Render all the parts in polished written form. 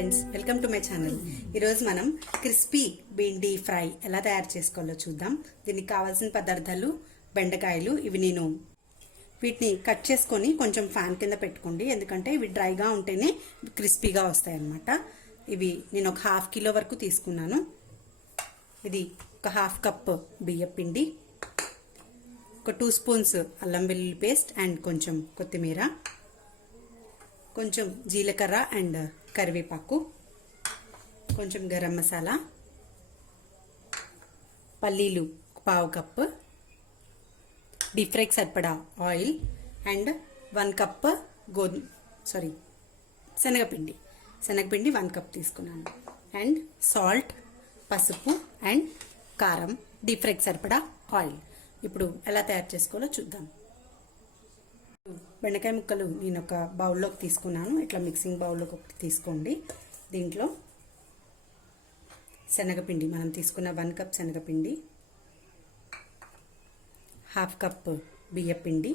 Friends, welcome to my channel. ఈరోజు మనం crispy Bhindi fry ఎలా తయారు చేసుకోవాలో చూద్దాం. దీనికి కావాల్సిన పదార్థాలు బెండకాయలు. ఇవి నేను వీటిని కట్ చేసుకొని కొంచెం ఫ్యాన్ కింద పెట్టుకోండి, ఎందుకంటే ఇవి డ్రైగా ఉంటేనే క్రిస్పీగా వస్తాయి అన్నమాట. ఇవి నేను ఒక హాఫ్ కిలో వరకు తీసుకున్నాను. ఇది ఒక హాఫ్ కప్ బియ్యం పిండి, ఒక 2 స్పూన్స్ అల్లం వెల్లుల్లి పేస్ట్ అండ్ కొంచెం కొత్తిమీర, కొంచెం జీలకర్ర అండ్ కరివేపాకు, కొంచెం గరం మసాలా, పల్లీలు 1/2 కప్, డీప్ ఫ్రైకి సరిపడా ఆయిల్ అండ్ 1 కప్ శనగపిండి 1 కప్ తీసుకున్నాను. అండ్ సాల్ట్, పసుపు అండ్ కారం, డీప్ ఫ్రైకి సరిపడా ఆయిల్. ఇప్పుడు ఎలా తయారు చేసుకోవాలో చూద్దాం. బెండకాయ ముక్కలు నేను ఒక బౌల్లోకి తీసుకున్నాను. ఇట్లా మిక్సింగ్ బౌల్లోకి ఒకటి తీసుకోండి. దీంట్లో శనగపిండి, మనం తీసుకున్న 1 కప్ శనగపిండి, హాఫ్ కప్ బియ్యపిండి,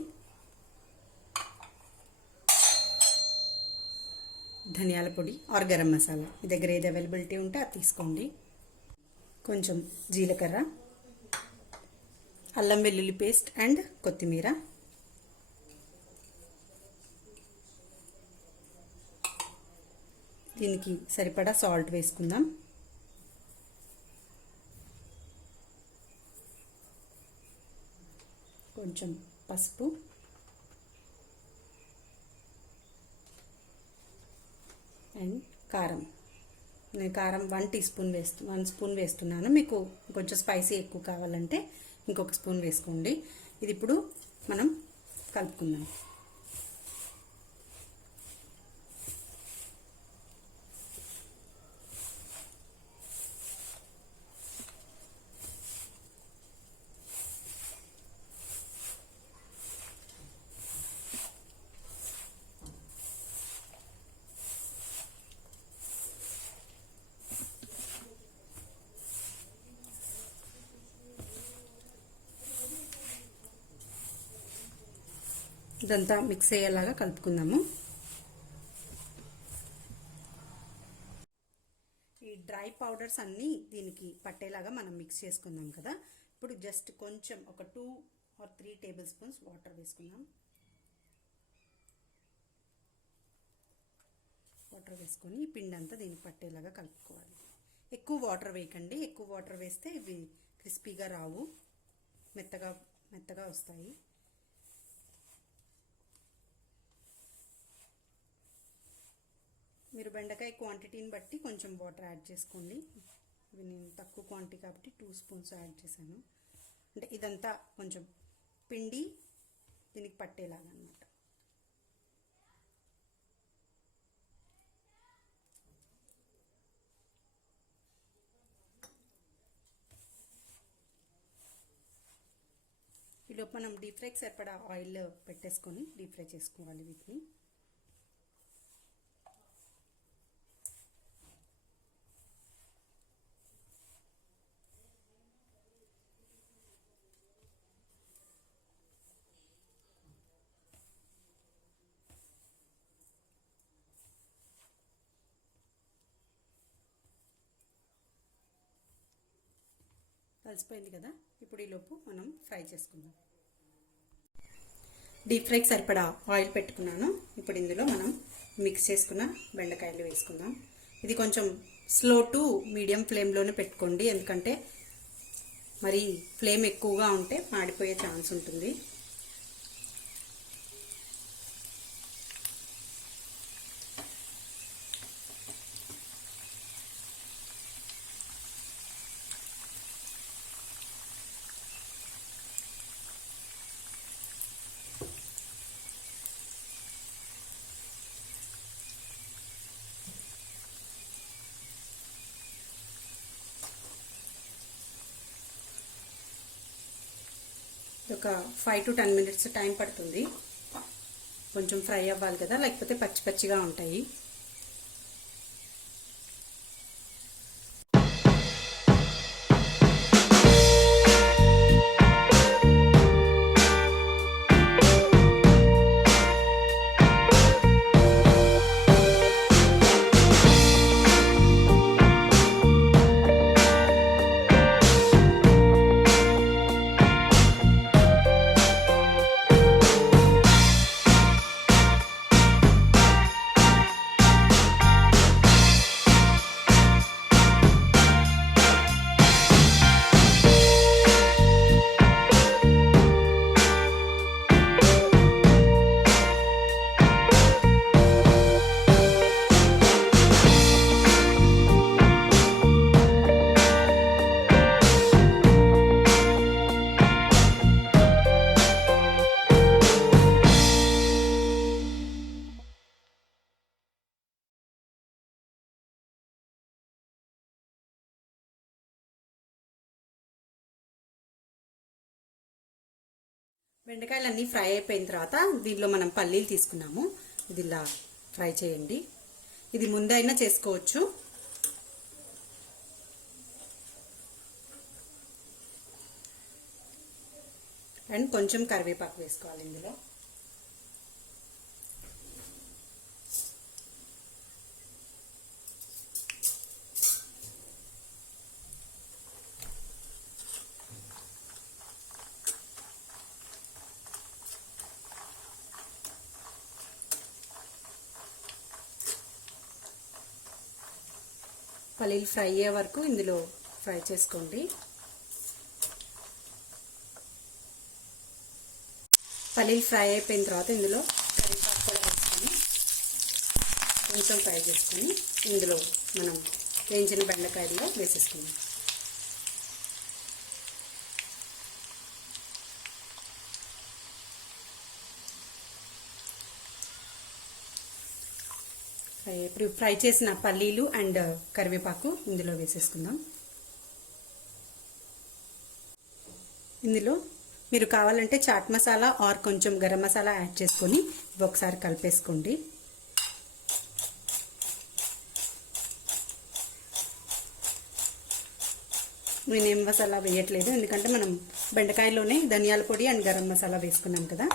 ధనియాల పొడి ఆర్ గరం మసాలా, మీ దగ్గర ఏది అవైలబిలిటీ ఉంటే అది తీసుకోండి, కొంచెం జీలకర్ర, అల్లం వెల్లుల్లి పేస్ట్ అండ్ కొత్తిమీర, దీనికి సరిపడా సాల్ట్ వేసుకుందాం, కొంచెం పసుపు అండ్ కారం. నేను కారం 1 స్పూన్ వేస్తున్నాను. మీకు కొంచెం స్పైసీ ఎక్కువ కావాలంటే ఇంకొక స్పూన్ వేసుకోండి. ఇది ఇప్పుడు మనం కలుపుకుందాం. ఇదంతా మిక్స్ అయ్యేలాగా కలుపుకుందాము. ఈ డ్రై పౌడర్స్ అన్నీ దీనికి పట్టేలాగా మనం మిక్స్ చేసుకుందాం కదా. ఇప్పుడు జస్ట్ కొంచెం ఒక 2 or 3 టేబుల్ స్పూన్స్ వాటర్ వేసుకుందాం. వాటర్ వేసుకొని ఈ పిండి అంతా దీనికి పట్టేలాగా కలుపుకోవాలి. ఎక్కువ వాటర్ వేయకండి. ఎక్కువ వాటర్ వేస్తే ఇవి క్రిస్పీగా రావు, మెత్తగా వస్తాయి. మీరు బెండకాయ క్వాంటిటీని బట్టి కొంచెం వాటర్ యాడ్ చేసుకోండి. ఇవి నేను తక్కువ క్వాంటిటీ కాబట్టి 2 స్పూన్స్ యాడ్ చేశాను. అంటే ఇదంతా కొంచెం పిండి దీనికి పట్టేలాగా అన్నమాట. ఈలోపు మనం డీప్ ఫ్రైకి సరిపడా ఆయిల్ పెట్టేసుకొని డీప్ ఫ్రై చేసుకోవాలి వీటిని. కలిసిపోయింది కదా. ఇప్పుడు ఈలోపు మనం ఫ్రై చేసుకుందాం. డీప్ ఫ్రైకి సరిపడా ఆయిల్ పెట్టుకున్నాను. ఇప్పుడు ఇందులో మనం మిక్స్ చేసుకున్న బెండకాయలు వేసుకుందాం. ఇది కొంచెం స్లో టు మీడియం ఫ్లేమ్లోనే పెట్టుకోండి, ఎందుకంటే మరి ఫ్లేమ్ ఎక్కువగా ఉంటే మాడిపోయే ఛాన్స్ ఉంటుంది. ఒక 5 to 10 minutes టైం పడుతుంది. కొంచెం ఫ్రై అవ్వాలి కదా, లేకపోతే పచ్చిగా ఉంటాయి. బెండకాయలు అన్నీ ఫ్రై అయిపోయిన తర్వాత దీనిలో మనం పల్లీలు తీసుకున్నాము. ఇది ఇలా ఫ్రై చేయండి. ఇది ముందైనా చేసుకోవచ్చు. అండ్ కొంచెం కరివేపాకు వేసుకోవాలి ఇందులో. పల్లీలు ఫ్రై అయ్యే వరకు ఇందులో ఫ్రై చేసుకోండి. పల్లీలు ఫ్రై అయిపోయిన తర్వాత ఇందులో కరివేపాకు కూడా వేసుకొని కొంచెం ఫ్రై చేసుకొని ఇందులో మనం వేయించిన బెండకాయల్లో వేసేసుకుందాం. ఇప్పుడు ఫ్రై చేసిన పల్లీలు అండ్ కరివేపాకు ఇందులో వేసేసుకుందాం. ఇందులో మీరు కావాలంటే చాట్ మసాలా ఆర్ కొంచెం గరం మసాలా యాడ్ చేసుకొని ఒకసారి కలిపేసుకోండి. నేనేం మసాలా వేయట్లేదు, ఎందుకంటే మనం బెండకాయలోనే ధనియాల పొడి అండ్ గరం మసాలా వేసుకున్నాం కదా.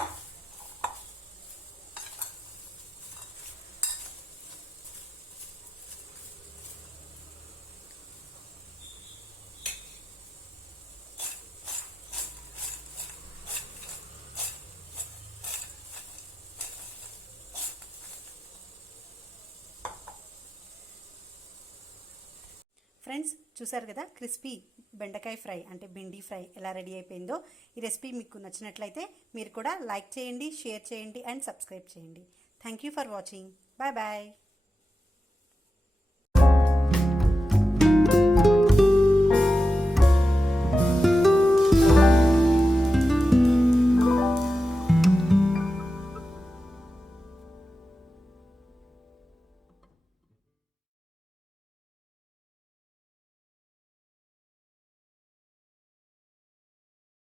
ఫ్రెండ్స్, చూసారు కదా క్రిస్పీ బెండకాయ ఫ్రై అంటే భిండీ ఫ్రై ఎలా రెడీ అయిపోయిందో. ఈ రెసిపీ మీకు నచ్చినట్లయితే మీరు కూడా లైక్ చేయండి, షేర్ చేయండి అండ్ సబ్స్క్రైబ్ చేయండి. Thank you for watching. Bye bye.